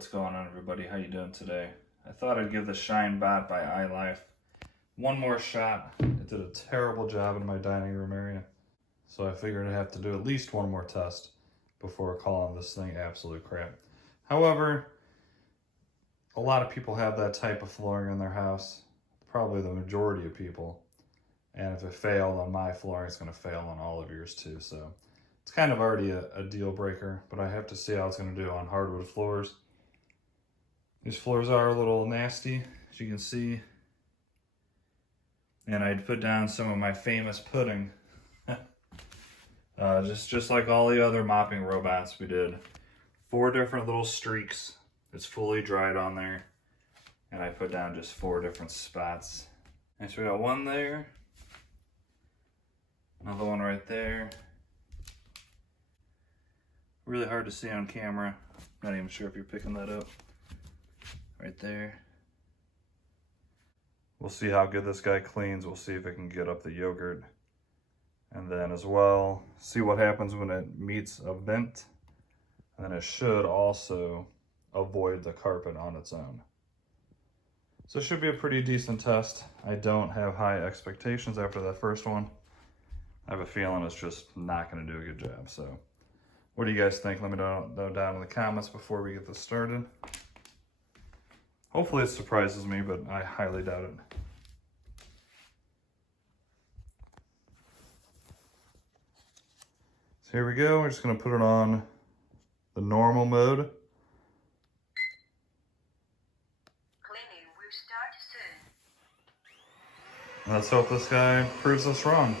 what's going on, everybody? How you doing today? I thought I'd give the Shinebot by ILIFE one more shot. It did a terrible job in my dining room area, so I figured I'd have to do at least one more test before calling this thing absolute crap. However, a lot of people have that type of flooring in their house, probably the majority of people, and if it failed on my flooring, it's going to fail on all of yours too. So it's kind of already a deal breaker, but I have to see how it's going to do on hardwood floors. These floors are a little nasty, as you can see. And I'd put down some of my famous pudding. just like all the other mopping robots we did. 4 different little streaks. It's fully dried on there. And I put down just 4 different spots. And so we got one there. Another one right there. Really hard to see on camera. Not even sure if you're picking that up. Right there. We'll see how good this guy cleans. We'll see if it can get up the yogurt. And then as well, see what happens when it meets a vent. And then it should also avoid the carpet on its own. So it should be a pretty decent test. I don't have high expectations after that first one. I have a feeling it's just not going to do a good job. So what do you guys think? Let me know down in the comments before we get this started. Hopefully it surprises me, but I highly doubt it. So here we go. We're just going to put it on the normal mode. Cleaning will start soon. Let's hope this guy proves us wrong.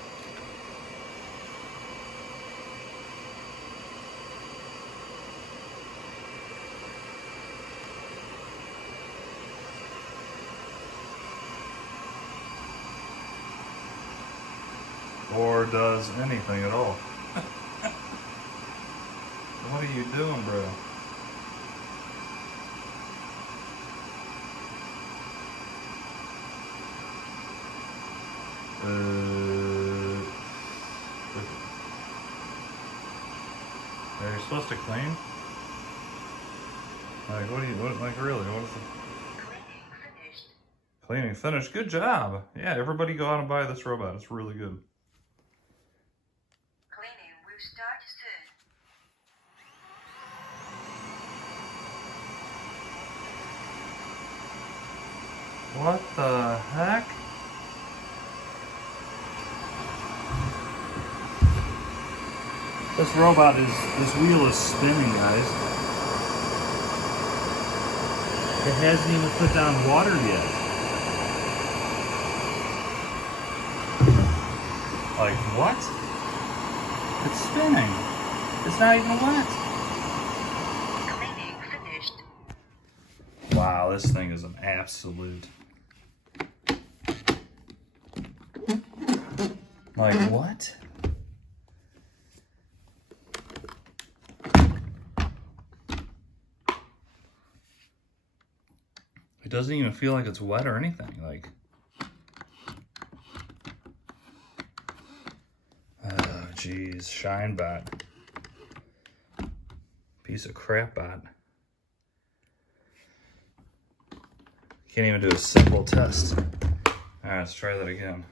Or does anything at all. What are you doing, bro? Are you supposed to clean? Like, like really, what is it? Cleaning finished. Cleaning finished, good job. Yeah, everybody go out and buy this robot, it's really good. Cleaning will start soon. What the heck? This robot this wheel is spinning, guys. It hasn't even put down water yet. Like, what? It's spinning. It's not even wet. Cleaning finished. Wow, this thing is an absolute... Like, what? It doesn't even feel like it's wet or anything. Like, oh, geez, Shinebot. Piece of crap bot. Can't even do a simple test. All right, let's try that again.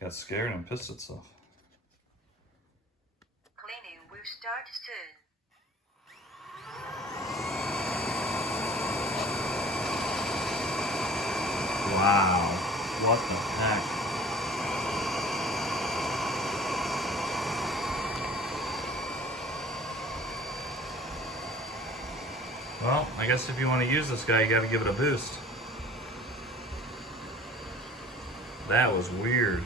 Got scared and pissed itself. Cleaning will start soon. Wow, what the heck? Well, I guess if you want to use this guy, you got to give it a boost. That was weird.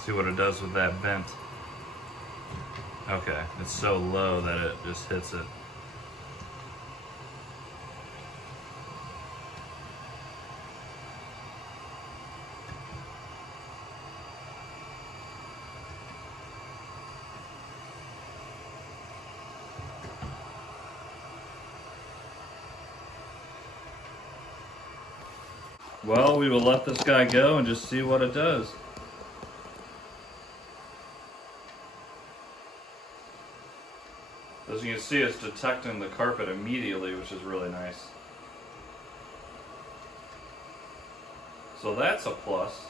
See what it does with that vent. Okay, it's so low that it just hits it. Well, we will let this guy go and just see what it does. As you can see, it's detecting the carpet immediately, which is really nice. So that's a plus.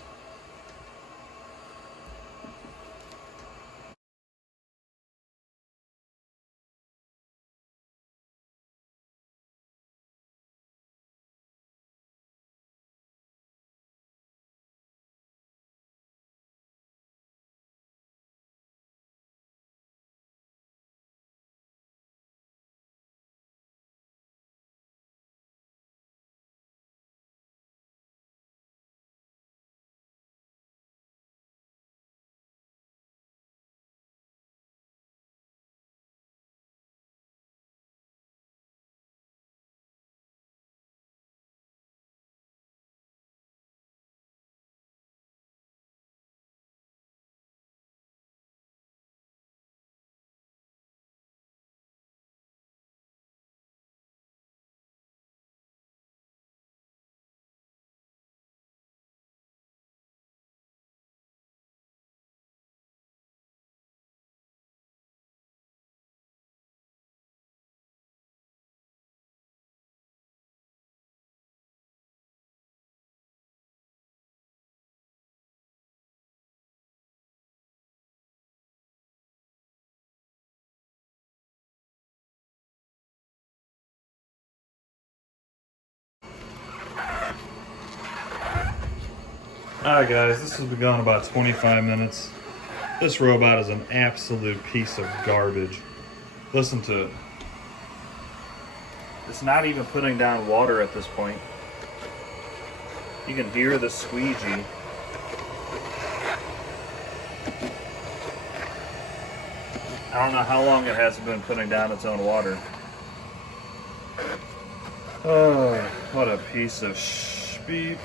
Alright guys, this has been going about 25 minutes. This robot is an absolute piece of garbage. Listen to it. It's not even putting down water at this point. You can hear the squeegee. I don't know how long it hasn't been putting down its own water. Oh, what a piece of beep.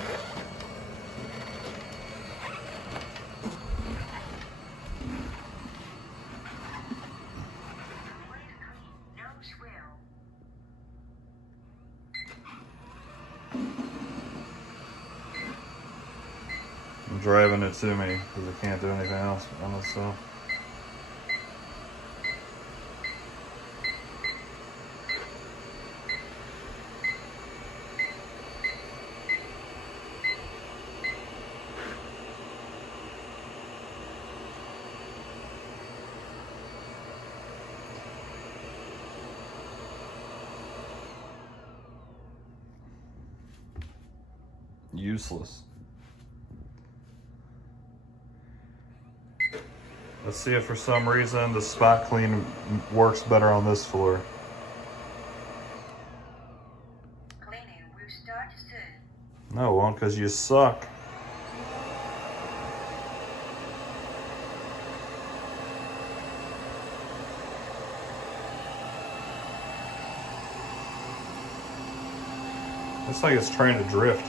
Nose Will. I'm driving it to me because I can't do anything else on itself. Useless. Let's see if for some reason the spot clean works better on this floor. Cleaning will start soon. No, it won't, because you suck. It's like it's trying to drift.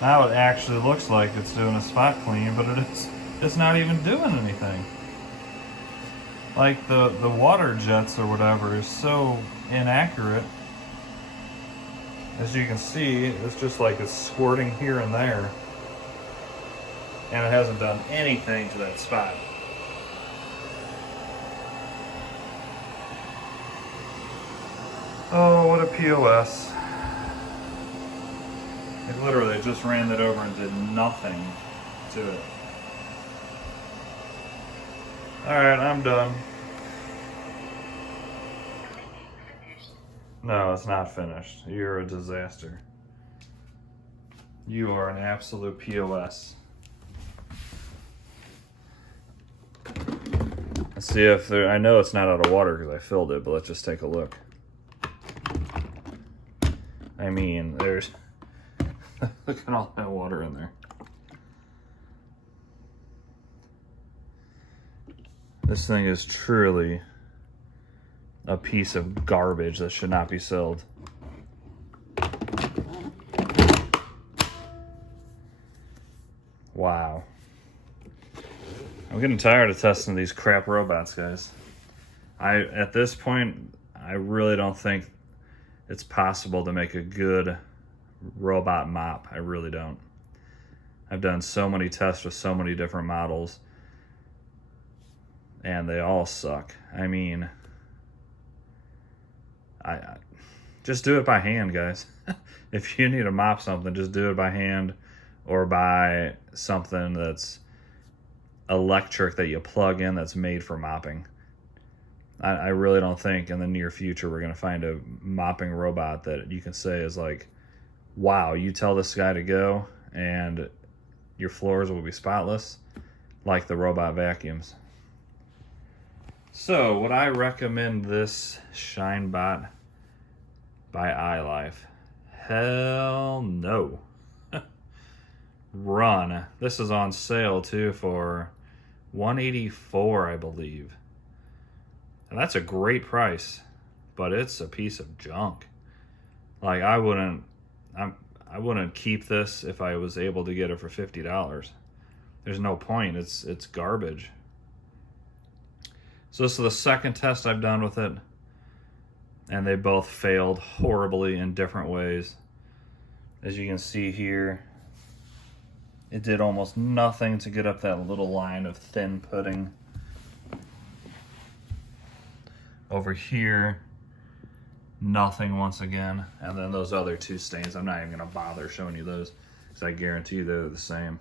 Now it actually looks like it's doing a spot clean, but it's not even doing anything. Like the water jets or whatever is so inaccurate. As you can see, it's just like it's squirting here and there. And it hasn't done anything to that spot. Oh, what a POS. It literally just ran that over and did nothing to it. Alright, I'm done. Cleaning finished. No, it's not finished. You're a disaster. You are an absolute POS. Let's see if there, I know it's not out of water because I filled it, but let's just take a look. I I mean, there's, look at all that water in there. This thing is truly a piece of garbage that should not be sold. Wow. I'm getting tired of testing these crap robots, guys. At this point, I really don't think it's possible to make a good robot mop. I really don't. I've done so many tests with so many different models, and they all suck. I mean, I just do it by hand, guys. If you need to mop something, just do it by hand or by something that's electric that you plug in that's made for mopping. I really don't think in the near future we're going to find a mopping robot that you can say is like, wow, you tell this guy to go and your floors will be spotless like the robot vacuums. So would I recommend this Shinebot by ILIFE? Hell no. Run. This is on sale too for $184, I believe. And that's a great price, but it's a piece of junk. Like I wouldn't keep this if I was able to get it for $50. There's no point. It's garbage. So this is the second test I've done with it, and they both failed horribly in different ways. As you can see here, it did almost nothing to get up that little line of thin pudding. Over here, nothing once again. And then those other two stains, I'm not even gonna bother showing you those because I guarantee you they're the same.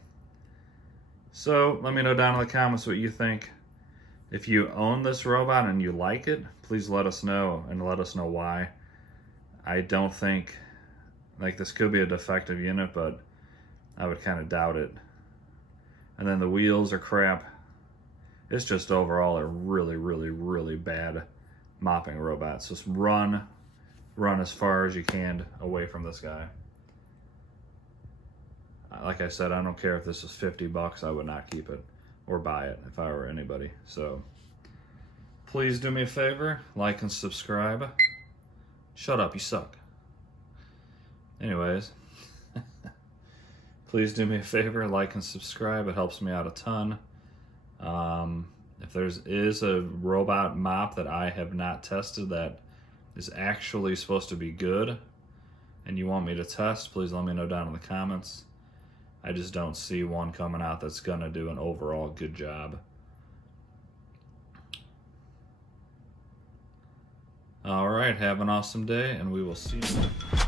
So let me know down in the comments what you think. If you own this robot and you like it, please let us know and let us know why. I don't think, like, this could be a defective unit, but I would kind of doubt it. And then the wheels are crap. It's just overall a really, really, really bad mopping robot. So run as far as you can away from this guy. Like I said, I don't care if this is $50, I would not keep it or buy it if I were anybody. So please do me a favor, like and subscribe. Shut up, you suck. Anyways, please do me a favor, like and subscribe. It helps me out a ton. If there is a robot mop that I have not tested that is actually supposed to be good and you want me to test, please let me know down in the comments. I just don't see one coming out that's gonna do an overall good job. All right, have an awesome day, and we will see you.